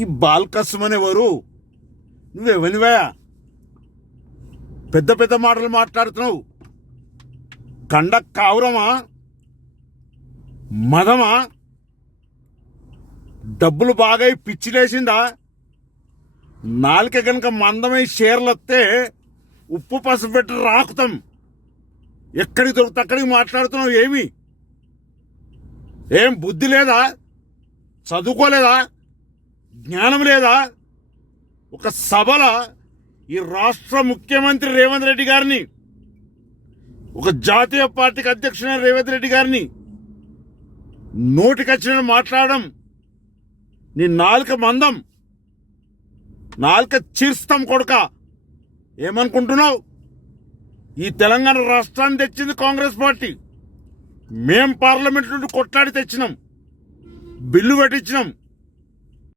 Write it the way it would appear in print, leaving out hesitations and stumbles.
ఈ బాల్కస్మని ఎవరు? నువ్వెవనివా? పెద్ద పెద్ద మాటలు మాట్లాడుతున్నావు. కండ కావురమా? మదమా? డబ్బులు బాగా పిచ్చిలేసిందా? నాలుక కనుక మందమై షేర్లు వస్తే ఉప్పు పసుపు పెట్టి రాకుతాం. ఎక్కడికి దొరికితే అక్కడికి మాట్లాడుతున్నావు. ఏం బుద్ధి లేదా? చదువుకోలేదా? జ్ఞానం లేదా? ఒక సభల ఈ రాష్ట్ర ముఖ్యమంత్రి రేవంత్ రెడ్డి గారిని, ఒక జాతీయ పార్టీకి అధ్యక్షుడైన రేవంత్ రెడ్డి గారిని నోటికొచ్చిన మాట్లాడడం నీ నాలుక మందం, నాలుక చీర్స్తాం కొడుక. ఏమనుకుంటున్నావు? ఈ తెలంగాణ రాష్ట్రాన్ని తెచ్చింది కాంగ్రెస్ పార్టీ. మేం పార్లమెంట్ నుండి కొట్లాడి తెచ్చినాం, బిల్లు పెట్టించినాం.